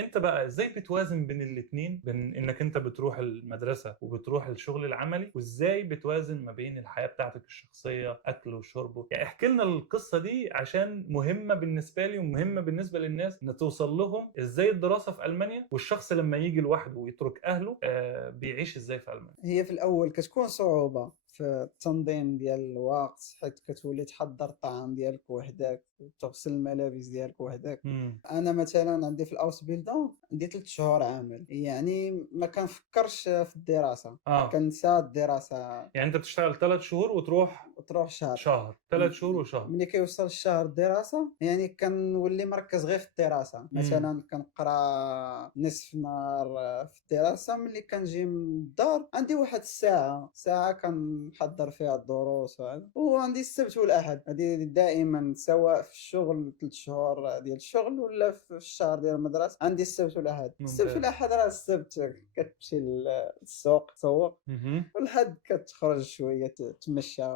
أنت بقى إزاي بتوازن بين الاتنين، بين إنك أنت بتروح المدرسة وبتروح الشغل العملي، وإزاي بتوازن ما بين الحياة بتاعتك الشخصية أكل وشرب؟ يعني احكِ لنا القصة دي عشان مهمة بالنسبة لي ومهمة بالنسبة للناس إن توصل لهم إزاي الدراسة في ألمانيا، والشخص لمّا ييجي لوحده ويترك أهله بيعيش إزاي في ألمانيا. هي في الأول كتكون صعوبة في التنظيم ديال الوقت، حيت كتولي تحضّر الطعام ديالك وحدك وتغسل الملابس ديالك وحدك. إمم. أنا مثلًا عندي في الأوسبيلدون عندي 3 شهور عمل، يعني ما كنفكّرش في الدراسة، آه. كنسى الدراسة يعني أنت بتشتغل 3 شهور وتروح وتروح شهر. شهر، م 3 شهور وشهر. ملي كيوصل الشهر الدراسة، يعني كنولي مركّز غير في الدراسة، إمم. مثلًا كنقرا نصف نهار في الدراسة، ملي كنجي من الدار عندي واحد الساعة، ساعة كنحضّر فيها الدروس وهذا، وعندي السبت والأحد، هادي دائمًا سواء في الشغل 3 شهور ديال الشغل ولا في الشهر ديال المدرسة، عندي السبت والأحد. السبت ممتاز. والأحد راه السبت كتمشي للسوق تسوّق، اهم. والأحد كتخرج شوية تمشى.